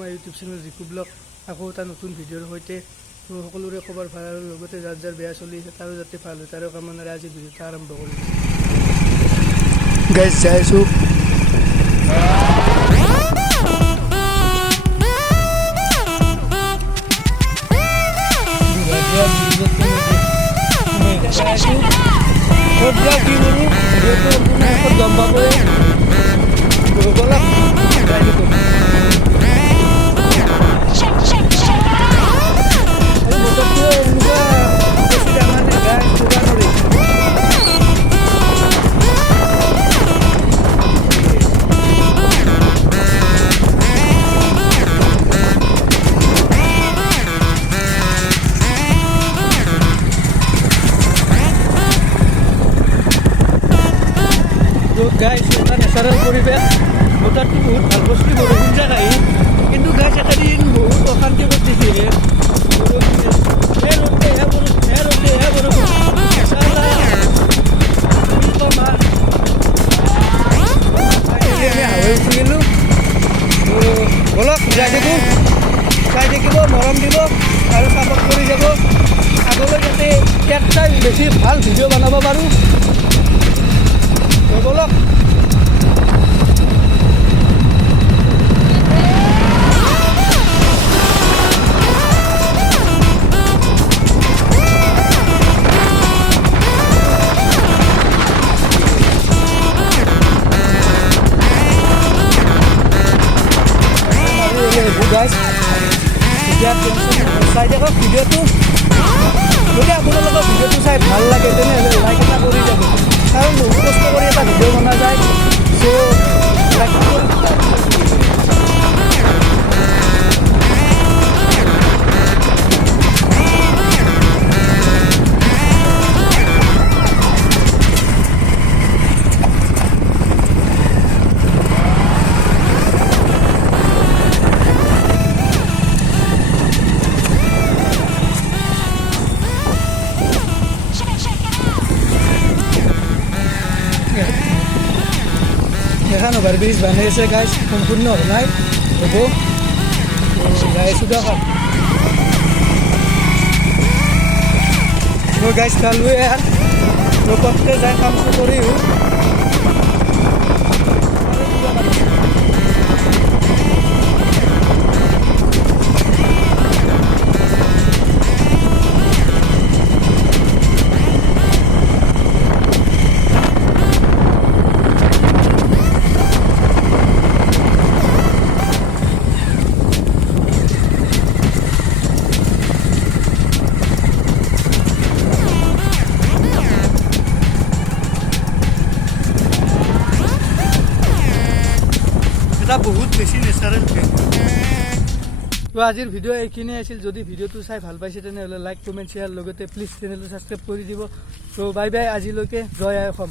My YouTube channel Riku ব্লগ আকৌ এটা নতুন ভিডিঅ'ৰ সৈতে সকলোৰে খবৰ ভাল আৰু লগতে যাৰ যাৰ বেয়া চলি আছে তাৰো যাতে ভাল হয় তাৰো কামনাৰে আজি ভিডিঅ'টো আৰম্ভ কৰিছোঁ। গাইজ যাই আছোঁ গম পাব গাইজ এটা নেচাৰেল পৰিৱেশ বতৰটো বহুত ভাল বস্তু বৰষুণ যাক আহি কিন্তু গাইজ একেদিন বহুত অশান্তি কৰি দিছে উঠিলোঁ বলক যাই থাকোঁ চাই থাকিব মৰম দিব আৰু ছাপৰ্ট কৰি যাব আগলৈ যাতে একটা বেছি ভাল ভিডিঅ' বনাব পাৰোঁ বলক চাই থাকক ভিডিঅ'টো যদি আপোনালোকৰ ভিডিঅ'টো চাই ভাল লাগে তেনেহ'লে লাইক এটা কৰি যাব কাৰণ বহুত কষ্ট কৰি এটা ভিডিঅ' বনোৱা যায় চ' লাইক এখন ওভাৰব্ৰিজ বানাই আছে গাইজ সম্পূৰ্ণ হোৱা নাই হ'ব যাই আছোঁ দিয়ক মই গাইজ চালোৱে আৰু লগতে যাই কামটো কৰিও বহুত বেছি নেচাৰেল তো আজিৰ ভিডিঅ' এইখিনিয়ে আছিল যদি ভিডিঅ'টো চাই ভাল পাইছে তেনেহ'লে লাইক কমেণ্ট শ্বেয়াৰ লগতে প্লিজ চেনেলটো ছাবস্ক্ৰাইব কৰি দিব তো বাই বাই আজিলৈকে জয় আই অসম।